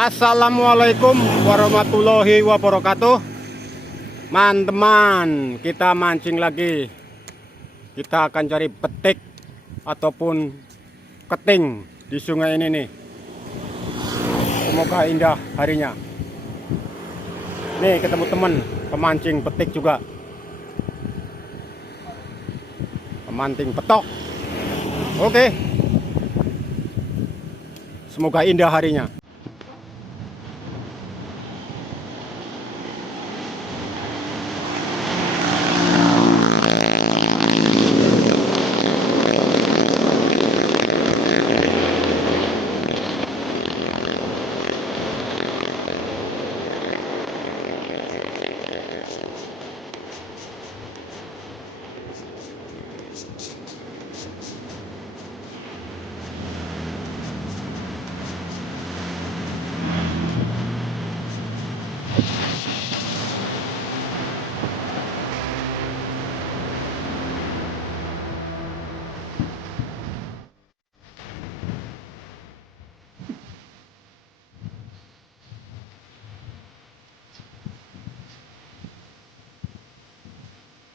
Assalamualaikum warahmatullahi wabarakatuh. Teman-teman, kita mancing lagi. Kita akan cari petik ataupun keting di sungai ini nih. Semoga indah harinya. Nih ketemu teman pemancing petik juga. Pemanting petok. Oke. Semoga indah harinya.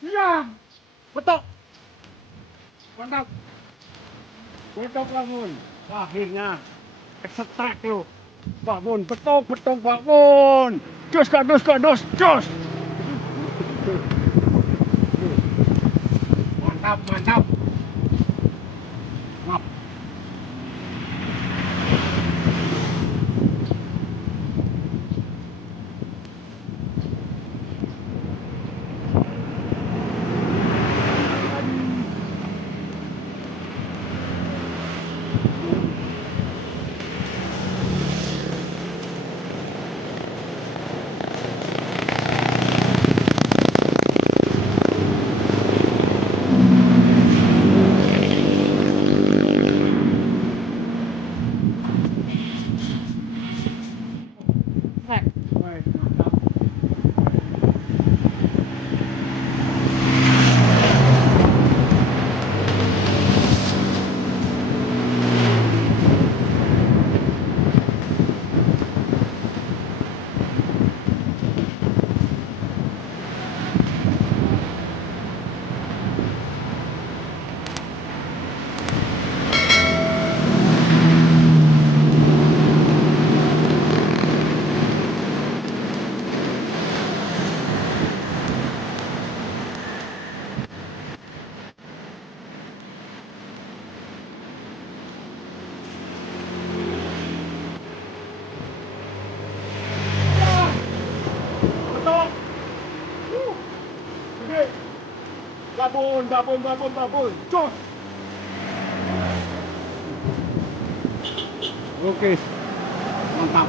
Ya, betok. Mantap. Betok bangun. Akhirnya ekstrak lo. Bangun, betok bangun. Jos. Mantap. Ngap. Mantap. Betok. Gede. Babon. Jos. Oke. Mantap.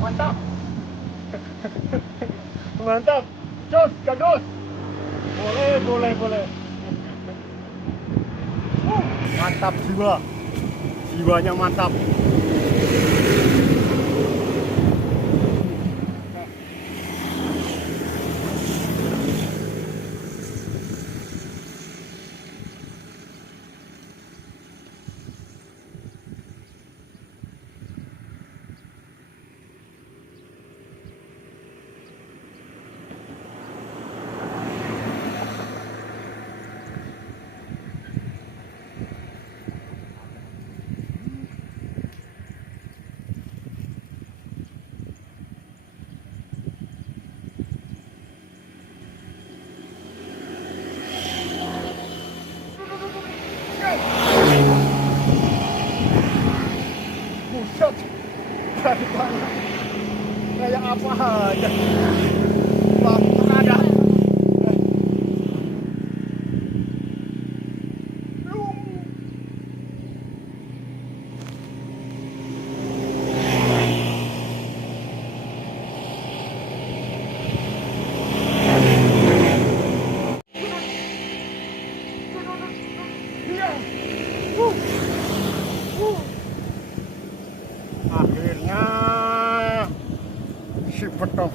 Mantap. Mantap. Jos, gados. Boleh. Mantap jiwa. Jiwanya mantap. Buset. Kayak apa aja. si petok